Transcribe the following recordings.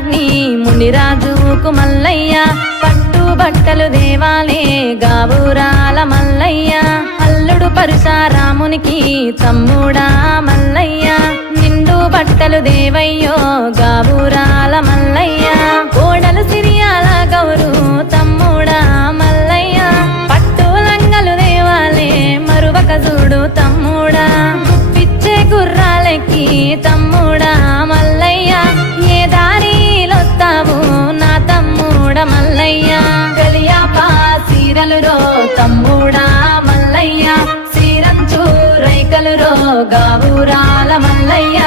జమదగ్ని మునిరాజుకు మల్లయ్య పట్టు బట్టలు దేవాలే గాబురాల మల్లయ్య అల్లుడు పరశురామునికి తమ్ముడా మల్లయ్య నిండు బట్టలు దేవయ్యో గాబురాల మల్లయ్య కోడలు సిరియాల గౌరు తమ్ముడా మల్లయ్య పట్టు లంగలు దేవాలే మరువక చూడు తమ్ముడా పిచ్చే గుర్రాలెక్కి తమ్ముడా మల్లయ్య ఏ దారిలొత్తావు నా తమ్ముడ మల్లయ్య కలియాపా సీరలు రో తమ్ముడా మల్లయ్య సీరంచు రైకలు రో గాబురాల మల్లయ్య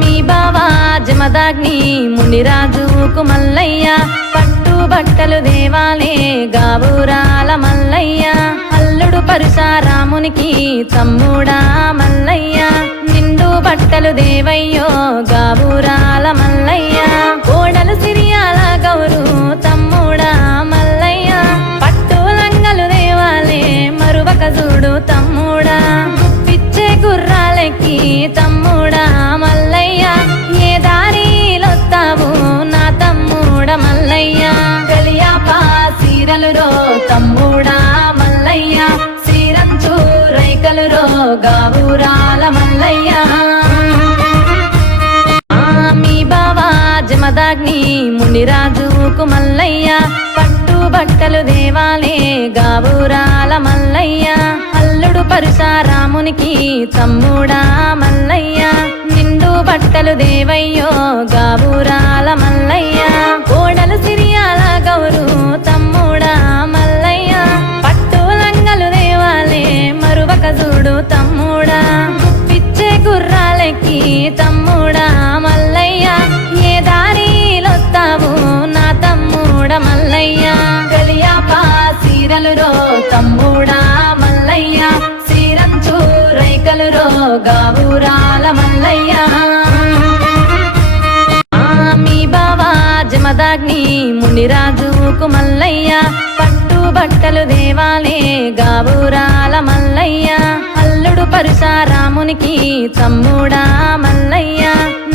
మీ బావా జమదగ్ని మునిరాజుకు మల్లయ్య పట్టు బట్టలు దేవాలే గాబురాల మల్లయ్య అల్లుడు పరశురామునికి తమ్ముడా మల్లయ్య నిండు బట్టలు దేవయ్యో గాబురాల మల్లయ్య కోడలు సిరియాల గౌరు తమ్ముడా మల్లయ్య పట్టు లంగలు దేవాలే మరువక చూడు తమ్ముడా పిచ్చే గుర్రాలెక్కి తమ్ముడా మల్లయ్య ఏ దారిలొత్తావు నా తమ్ముడ మల్లయ్య కలియాపా సీరలు రో తమ్ముడా మల్లయ్య సీరంచు రైకలు రో గాబురాల మల్లయ్య మీ బావా జమదగ్ని మునిరాజుకు మల్లయ్య పట్టు బట్టలు దేవాలే గాబురాల మల్లయ్య అల్లుడు పరశురామునికి తమ్ముడా మల్లయ్య నిండు బట్టలు దేవయ్యో గాబురాల మల్లయ్య కోడలు సిరియాల గౌరు తమ్ముడా మల్లయ్య పట్టు లంగలు దేవాలే మరువక చూడు తమ్ముడా పిచ్చే గుర్రాలెక్కి తమ్ముడా మల్లయ్య ఏ దారిలొత్తావు నా తమ్ముడ మల్లయ్య కలియాపా సీరలు రో తమ్ముడా మల్లయ్య సీరంచు రైకలు రో గాబురాల మల్లయ్య మీ బావా జమదగ్ని మునిరాజుకు మల్లయ్య పట్టు బట్టలు దేవాలే గాబురాల మల్లయ్య అల్లుడు పరశురామునికి తమ్ముడా మల్లయ్య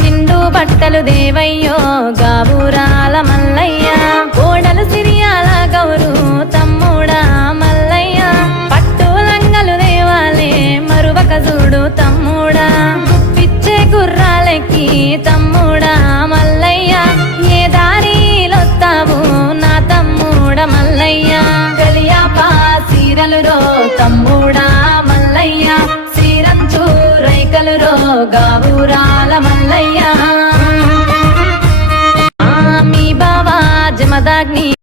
నిండు బట్టలు దేవయ్యో గాబురాల మల్లయ్య కోడలు సిరియాల గౌరు తమ్ముడా మల్లయ్య పట్టు లంగలు దేవాలే మరువక చూడు తమ్ముడా పిచ్చే గుర్రాలెక్కి తమ్ముడా మల్లయ్య ఏ దారిలొత్తావు నా తమ్ముడ మల్లయ్య కలియాపా సీరలు రో తమ్ముడా మల్లయ్య సీరంచు రైకలు రో గాబురాల మల్లయ్య